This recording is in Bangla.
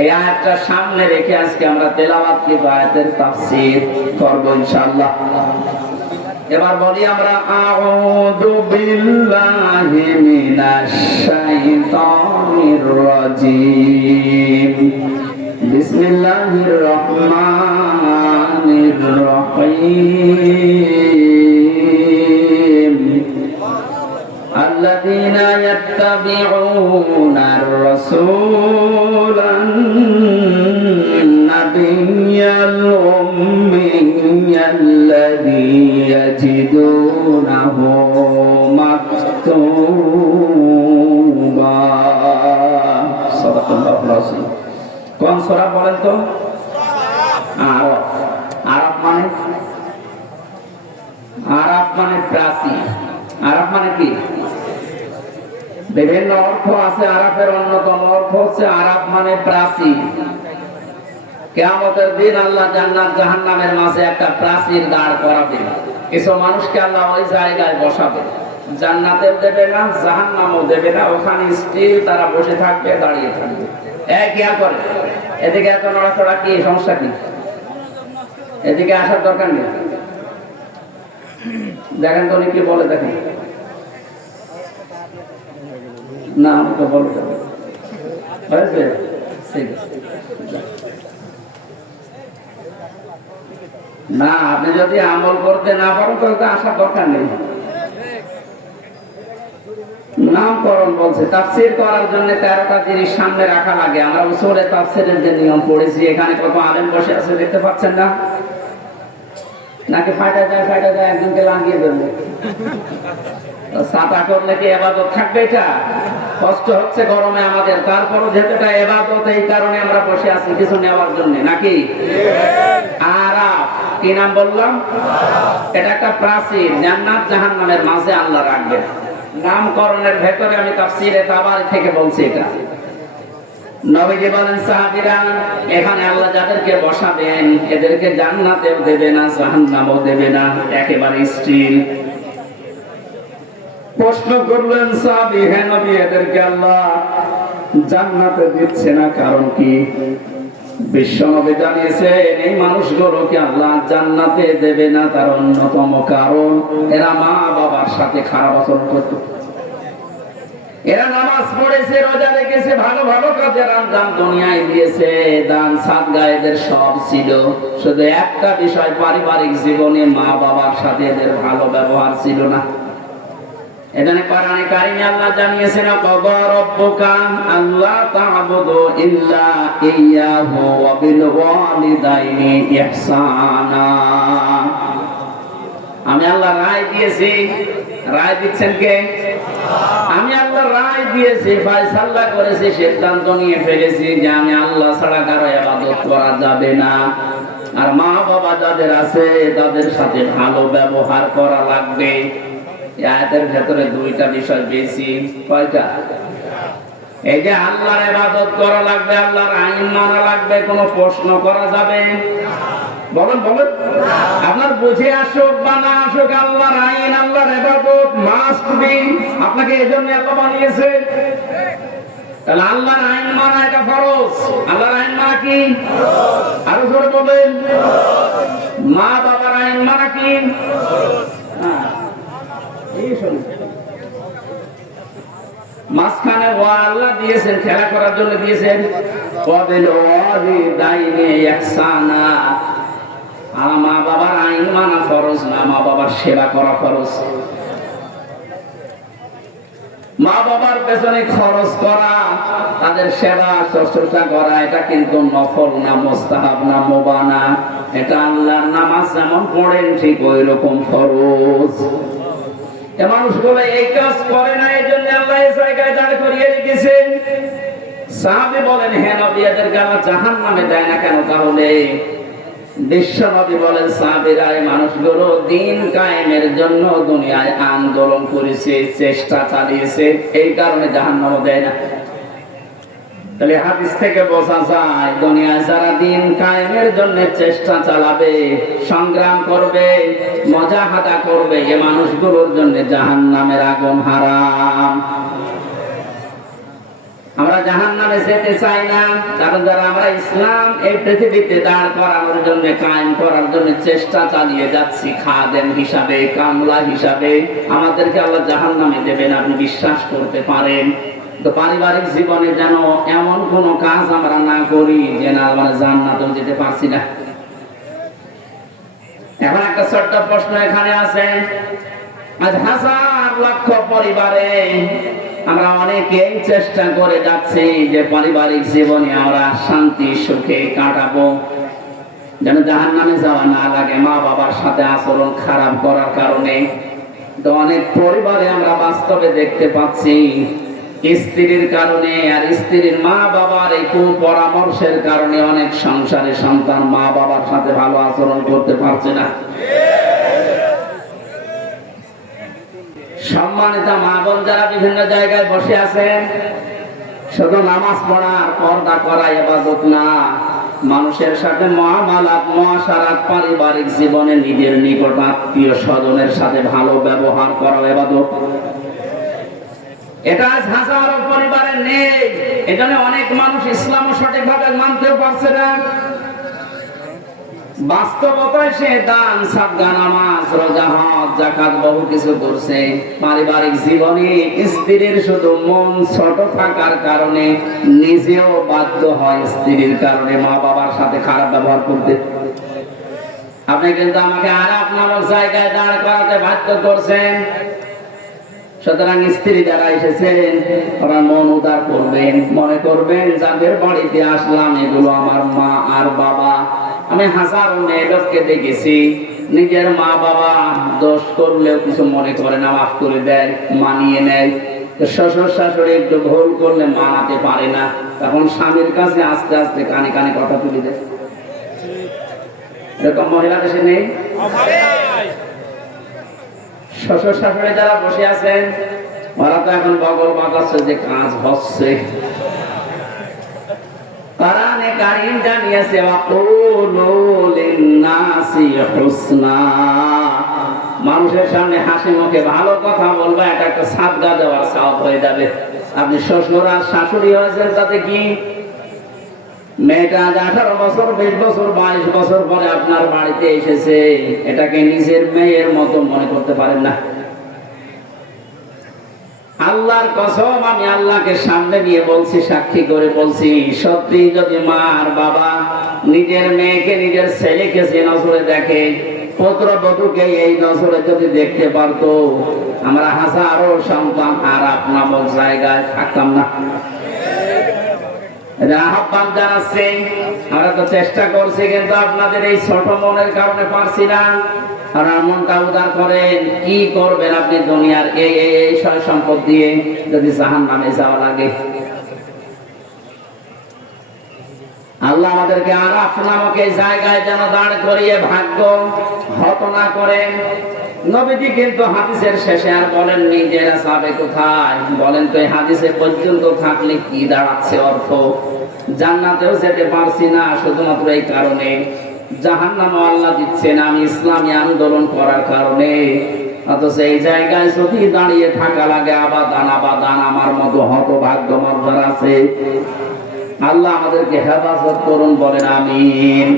এই আয়াতটা সামনে রেখে আজকে আমরা তেলাওয়াত কি আয়াতের তাফসীর করব ইনশাআল্লাহ। এবার বলি আমরা আউযু বিল্লাহি মিনাশ শাইতানির রাজীম। বিসমিল্লাহির রহমানির রহিম। الذين يتبعون الرسول النبي الأمي الذي يجدونه مكتوبا صدق الله العظيم। কোন সূরা বলেন তো? আরাফ। আরাফ মানে প্রাচী। আরাফ মানে কি? বিভিন্ন অর্থ আছে। আরাফের অন্যতম অর্থ হচ্ছে আরাফ মানে প্রাচীর। কিয়ামতের দিন আল্লাহ জান্নাত জাহান্নামের মাঝে একটা প্রাচীর দাঁড় করাবেন। কিছু মানুষকে আল্লাহ ওই জায়গায় বসাবে, জান্নাতেও দেবে না জাহান্নামও দেবে না, ওখানে স্টিল তারা বসে থাকবে, দাঁড়িয়ে থাকবে। খেয়াল করে, এদিকে এত নড়াচড়া কি সমস্যা কি? এদিকে আসার দরকার নেই। দেখেন তো কি বলে, দেখেন না আমাকে বলো হয়েছে। ঠিক আছে না, আপনি যদি আমল করতে না পারেন তাহলে আসার দরকার নেই। নামকরণ বলছে তাফসীর করার জন্য 13টা জিনিস সামনে রাখা লাগে। আমরা উসুলে তাফসীরের যে নিয়ম পড়েছি, এখানে কত আলেম বসে আছে দেখতে পাচ্ছেন না? নাকি ফাটা যায় একজনকে লাগিয়ে দেবে। ছাতা করলে কি ইবাদত থাকবে? এটা কষ্ট হচ্ছে গরমে আমাদের, তারপরও যেহেতু এটা ইবাদত, এই কারণে আমরা বসে আছি কিছু নেওয়ার জন্য, নাকি? আরাফ কি নাম বললাম? এটা একটা প্রাচীর, জান্নাত জাহান্নামের মাঝে আল্লাহ রাখবেন। নামকরণের ভেতরে আমি তাফসীরে তাবারি থেকে বলছি। এটা নবীজি বলেন সাহাবীরা, এখানে আল্লাহ যাদেরকে বসাবেন এদেরকে জান্নাতেও দেবে না জাহান্নামও দেবে না, একেবারে স্থির। প্রশ্ন করলেন সাহাবী, হে নবী এদেরকে আল্লাহ জান্নাতে দিচ্ছে না কারণ কি? বিশ্বনবী জানিয়েছেন এই মানুষগুলোকে আল্লাহ জান্নাতে দেবে না তার অন্যতম কারণ এরা মা বাবার সাথে খারাপ আচরণ করত। এরা নামাজ পড়েছে, রোজা রেখেছে, ভালো ভালো কাজের আঞ্জাম দুনিয়ায় দিয়েছে, দান সাদকা এদের সব ছিল, শুধু একটা বিষয় পারিবারিক জীবনে মা বাবার সাথে এদের ভালো ব্যবহার ছিল না। এখানে কোরআনে কারিমে আল্লাহ জানিয়েছেন ক্বাদা রাব্বুকা আল্লা তা'বুদু ইল্লা ইয়্যাহু ওয়া বিল ওয়ালিদাইনি ইহসানা। আমি আল্লাহ রায় দিয়েছি। রায় দিচ্ছেন কে? আমি আল্লাহ রায় দিয়েছি, ফয়সালা করেছি, সিদ্ধান্ত নিয়ে ফেলেছি যে আমি আল্লাহ ছাড়া কারো ইবাদত করা যাবে না। আর মা বাবা যাদের আছে তাদের সাথে ভালো ব্যবহার করা লাগবে। আয়াতের ভেতরে দুইটা বিষয় বেশি। কয়টা? এই যে আল্লাহর ইবাদত করা লাগবে, আল্লাহর আইন মানা লাগবে, কোনো প্রশ্ন করা যাবে? বলেন বলেন, আপনার বুঝে আসুক বা না আসুক, আল্লাহর আইন আল্লাহর ইবাদত মাস্ট বি। আপনাকে এজন্য এত বানিয়েছে। তাহলে আল্লাহর আইন মানা এটা ফরজ। আল্লাহর আইন মানা কি? আরো জোরে বলেন। মা বাবার আইন মানা কি? মাঝখানে আল্লাহ দিয়েছেন খেলা করার জন্য দিয়েছেন। মা বাবার আইন মানা ফরজ না, মা বাবার সেবা করা ফরজ। মা বাবার পেছনে খরচ করা, তাদের সেবা শুশ্রূষা করা, এটা কিন্তু নফল না, মুস্তাহাব না, মুবাহ না। এটা আল্লাহর নামাজ যেমন পড়েন ঠিক ওই রকম ফরজ। মানুষগুলো এই কাজ করে না, এই জন্য আল্লাহ এই জায়গায় দাঁড় করিয়ে রেখেছেন। সাহাবী বলেন, হে নবী এদেরকে আল্লাহ জাহান্নামে দেয় না কেন? তাহলে বিশ্ব নবী বলেন, সাহাবীরা এই মানুষগুলো দিন কায়েমের জন্য দুনিয়ায় আন্দোলন করেছে, চেষ্টা চালিয়েছে, এই কারণে জাহান্নামে দেয় না। তাহলে হাদিস থেকে বোঝা যায় দুনিয়ায় যারা দিন কায়েমের জন্য চেষ্টা চালাবে, সংগ্রাম করবে, মুজাহাদা করবে, এই মানুষগুলোর জন্য জাহান্নামের আগুন হারাম। আমরা জাহান্নামে যেতে চাই না, কারণ যারা আমরা ইসলাম এই পৃথিবীতে দাঁড় করানোর জন্য, কায়েম করার জন্য চেষ্টা চালিয়ে যাচ্ছি, খাদেম হিসাবে, কামলা হিসাবে, আমাদেরকে আল্লাহ জাহান্নামে দেবেন, আপনি বিশ্বাস করতে পারেন। তো পারিবারিক জীবনে যেন এমন কোন কাজ আমরা না করি যে না আমরা জান্নাতেও যেতে পারছি না। এখন একটা ছোট্ট প্রশ্ন এখানে আছে, আজ হাজার লক্ষ পরিবারে আমরা অনেকেই চেষ্টা করে যাচ্ছি যে পারিবারিক জীবনে আমরা শান্তি সুখে কাটাবো, যেন জাহান্নামে যাওয়া না লাগে মা বাবার সাথে আচরণ খারাপ করার কারণে। তো অনেক পরিবারে আমরা বাস্তবে দেখতে পাচ্ছি স্ত্রীর কারণে আর স্ত্রীর মা বাবার এই কুপরামর্শের কারণে অনেক সংসারে সন্তান মা বাবার সাথে ভালো আচরণ করতে পারছে না। সম্মানিত মা বোন যারা বিভিন্ন জায়গায় বসে আছেন, শুধু নামাজ পড়ার পর্দা করা ইবাদত না, মানুষের সাথে মুআমালাত মুআশারাত পারিবারিক জীবনে নিজের নিকট আত্মীয় স্বজনের সাথে ভালো ব্যবহার করা ইবাদত। এটা হাজারো পরিবারে নেই, এখানে অনেক মানুষ ইসলাম সঠিকভাবে মানতেও পারছে না। বাস্তবতায় সে দান, সাদকা, নামাজ, রোজা, হজ, যাকাত বহু কিছু করছে, পারিবারিক জীবনে স্ত্রীর শুধু মন ছোট থাকার কারণে নিজেও বাধ্য হয় স্ত্রীর কারণে মা বাবার সাথে খারাপ ব্যবহার করতে। আপনি কিন্তু আমাকে আরাপ নামক জায়গায় দাঁড় করাতে বাধ্য করছেন। সুতরাং স্ত্রী যারা এসেছেন ওরা মন উদার করবেন, মনে করবেন যাদের বাড়িতে আসলাম এগুলো আমার মা আর বাবা। আমি হাজারো মেয়ে লোককে দেখেছি নিজের মা বাবা দোষ করলেও কিছু মনে করে না, মাফ করে দেয়, মানিয়ে নেয়। শ্বশুর শাশুড়ি একটু ভুল করলে মানাতে পারে না, তখন স্বামীর কাছে আস্তে আস্তে কানে কানে কথা তুলে দেয়। এরকম মহিলা দেশে নেই? শ্বশুর শাশুড়ি যারা বসে আছেন ওরা তো এখন বগল বাজাচ্ছে যে কাজ হচ্ছে। কোরআনে কারীম জানিয়েছে ওয়াকুলু লিন-নাসি হুসনা, মানুষের সামনে হাসি মুখে ভালো কথা বলবা, এটা একটা সাদকা দেওয়ার সওয়াব হয়ে যাবে। আপনি শ্বশুর আর শাশুড়ি হয়েছেন তাতে কি? মেয়েটা 18 বছর, 20 বছর, 22 বছর পরে আপনার বাড়িতে এসেছে, এটাকে নিজের মেয়ের মতো মনে করতে পারেন না। আল্লাহর কসম, আমি আল্লাহকে সামনে নিয়ে বলছি, সাক্ষী করে বলছি, সত্যি যদি মা আর বাবা নিজের মেয়েকে, নিজের ছেলেকে যে নজরে দেখে, পুত্রবধূকে এই নজরে যদি দেখতে পারতো, আমরা হাজারো সন্তান আর নামক জায়গায় থাকতাম না। আহ্বান জানাচ্ছি, আমরা তো চেষ্টা করছি, কিন্তু আপনাদের এই ছোট মনের কারণে পারছি না। আর মনটা উদার করেন, কি করবেন আপনি দুনিয়ার এই সয় সম্পদ দিয়ে যদি জাহান্নামে যাওয়া লাগে? আল্লাহ আমাদেরকে আরাফ নামক এই জায়গায় যেন দাঁড় করিয়ে ভাগ্য হত না করেন। নবীজি কিন্তু হাদিসের শেষে আর বলেননি যে যাবে কোথায়, বলেন তো এই হাদিসে পর্যন্ত থাকলে কি দাঁড়াচ্ছে অর্থ? জান্নাতেও যেতে পারছি না শুধুমাত্র এই কারণে, জাহান্নামও আল্লাহ দিচ্ছে না আমি ইসলামী আন্দোলন করার কারণে। অথচ এই জায়গায় যদি দাঁড়িয়ে থাকা লাগে আবাদান আবাদান, আমার মতো হতভাগ্য মানুষ আছে। আল্লাহ আমাদেরকে হেফাজত করুন, বলেন আমিন।